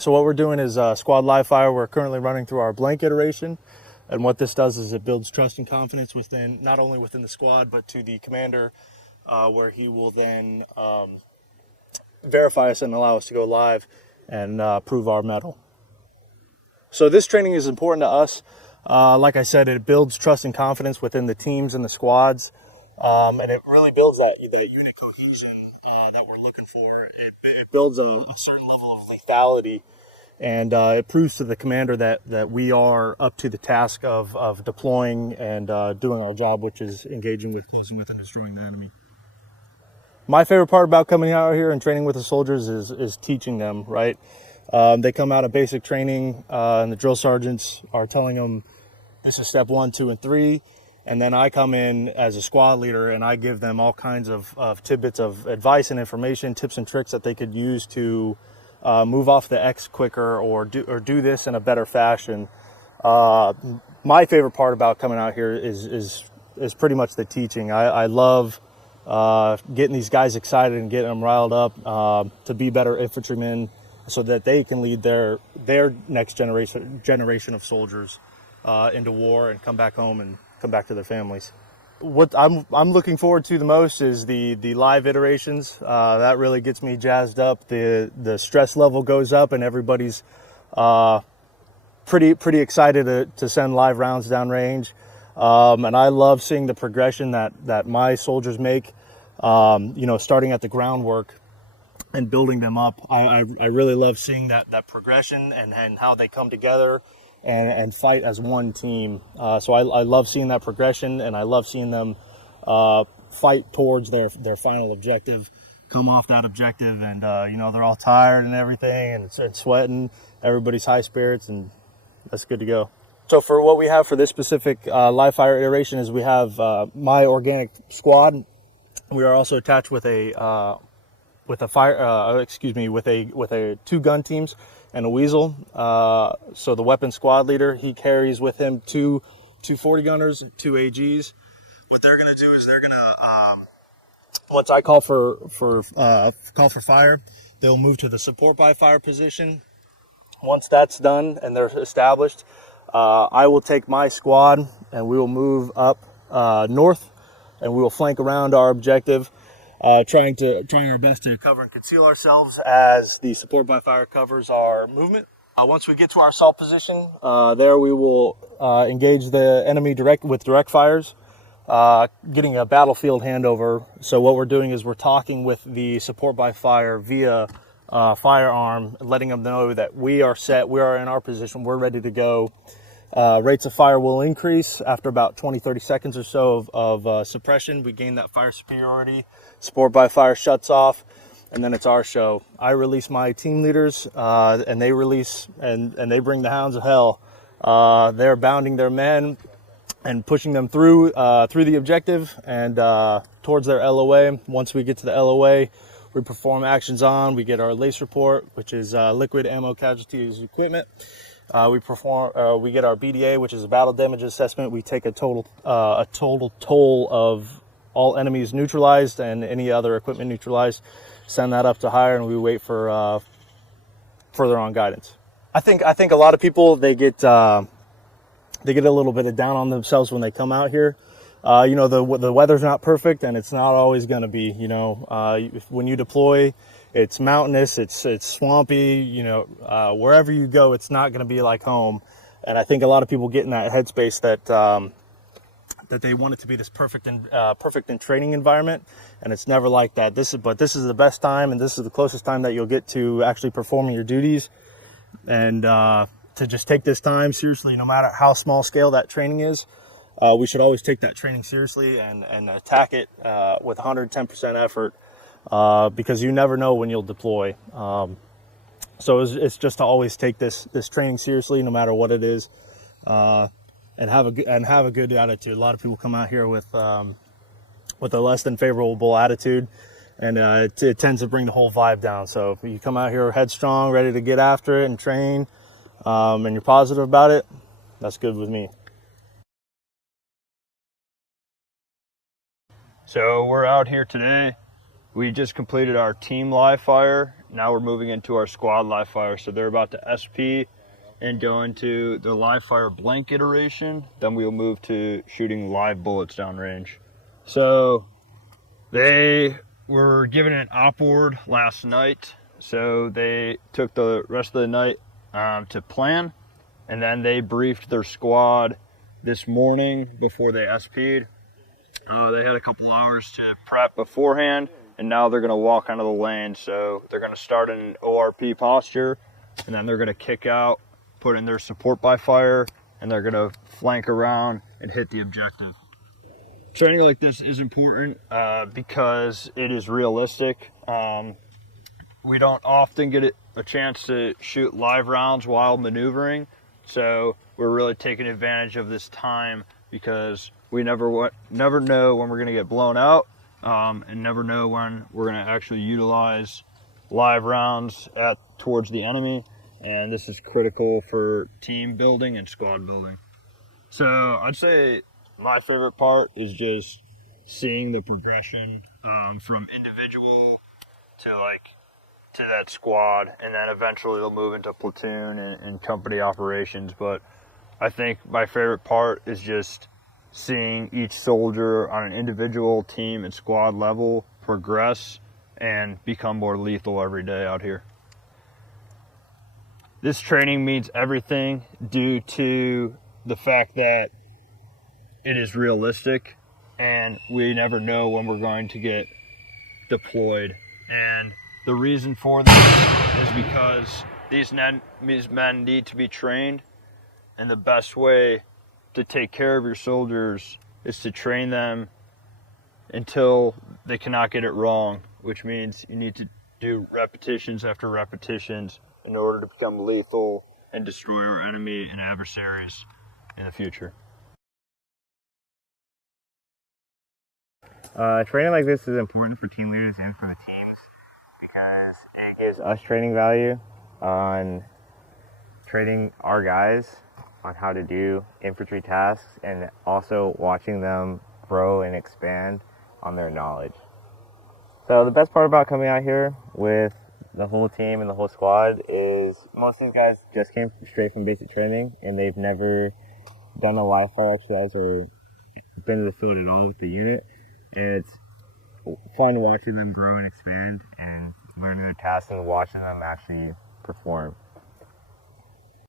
So what we're doing is squad live fire. We're currently running through our blank iteration. And what this does is it builds trust and confidence within, not only within the squad, but to the commander, where he will then verify us and allow us to go live and prove our mettle. So this training is important to us. Like I said, it builds trust and confidence within the teams and the squads. And it really builds that unit cohesion that we're looking for. It builds a certain level of lethality, and it proves to the commander that we are up to the task of deploying and doing our job, which is engaging with, closing with, and destroying the enemy. My favorite part about coming out here and training with the soldiers is teaching them, right? They come out of basic training, and the drill sergeants are telling them this is step 1, 2, and 3. And then I come in as a squad leader and I give them all kinds of tidbits of advice and information, tips and tricks that they could use to move off the X quicker or do this in a better fashion. My favorite part about coming out here is pretty much the teaching. I love getting these guys excited and getting them riled up to be better infantrymen, so that they can lead their next generation of soldiers into war and come back home and come back to their families. What I'm looking forward to the most is the live iterations. That really gets me jazzed up. The stress level goes up, and everybody's pretty excited to send live rounds downrange. And I love seeing the progression that my soldiers make. Starting at the groundwork and building them up. I really love seeing that progression and how they come together and fight as one team. So I love seeing that progression, and I love seeing them fight towards their final objective, come off that objective, and they're all tired and everything, and sweating. Everybody's high spirits, and that's good to go. So for what we have for this specific live fire iteration is we have my organic squad. We are also attached with a two gun teams and a weasel. So the weapon squad leader, he carries with him two 40 gunners, 2 AGs. What they're gonna do is they're gonna once I call for fire, they'll move to the support by fire position. Once that's done and they're established, I will take my squad and we will move up north, and we will flank around our objective, trying our best to cover and conceal ourselves as the support by fire covers our movement. Once we get to our assault position, there we will engage the enemy with direct fires, getting a battlefield handover. So what we're doing is we're talking with the support by fire via firearm, letting them know that we are set, we are in our position, we're ready to go. Rates of fire will increase after about 20-30 seconds or so of suppression. We gain that fire superiority. Support by fire shuts off, and then it's our show. I release my team leaders, and they release and they bring the hounds of hell. They're bounding their men and pushing them through the objective and towards their LOA. Once we get to the LOA, we perform actions on. We get our LACE report, which is liquid ammo casualties equipment. We get our BDA, which is a battle damage assessment. We take a total toll of all enemies neutralized and any other equipment neutralized. Send that up to higher, and we wait for further on guidance. I think a lot of people they get a little bit down on themselves when they come out here. The weather's not perfect, and it's not always going to be. When you deploy, it's mountainous, it's swampy. Wherever you go, it's not going to be like home. And I think a lot of people get in that headspace that they want it to be this perfect and training environment, and it's never like that. This is the best time, and this is the closest time that you'll get to actually performing your duties, and to just take this time seriously, no matter how small scale that training is. We should always take that training seriously and attack it with 110% effort, because you never know when you'll deploy. So it's just to always take this training seriously, no matter what it is, and have a good attitude. A lot of people come out here with a less than favorable attitude, and it tends to bring the whole vibe down. So if you come out here headstrong, ready to get after it and train, and you're positive about it, that's good with me. So we're out here today. We just completed our team live fire, now we're moving into our squad live fire. So they're about to SP and go into the live fire blank iteration. Then we'll move to shooting live bullets downrange. So they were given an op order last night. So they took the rest of the night to plan, and then they briefed their squad this morning before they SP'd. They had a couple hours to prep beforehand, and now they're going to walk onto the lane. So they're going to start in an ORP posture, and then they're going to kick out, put in their support by fire, and they're going to flank around and hit the objective. Training like this is important because it is realistic. We don't often get a chance to shoot live rounds while maneuvering, so we're really taking advantage of this time because we never know when we're going to get blown out, and never know when we're going to actually utilize live rounds towards the enemy, and this is critical for team building and squad building. So I'd say my favorite part is just seeing the progression from individual to that squad, and then eventually they'll move into platoon and company operations. But I think my favorite part is just seeing each soldier on an individual, team, and squad level progress and become more lethal every day out here. This training means everything due to the fact that it is realistic and we never know when we're going to get deployed. And the reason for this is because these men need to be trained, and the best way to take care of your soldiers is to train them until they cannot get it wrong, which means you need to do repetitions after repetitions in order to become lethal and destroy our enemy and adversaries in the future. Training like this is important for team leaders and for the teams because it gives us training value on training our guys on how to do infantry tasks and also watching them grow and expand on their knowledge. So the best part about coming out here with the whole team and the whole squad is most of these guys just came straight from basic training and they've never done a live fire exercise or been to the field at all with the unit. It's fun watching them grow and expand and learning their tasks and watching them actually perform.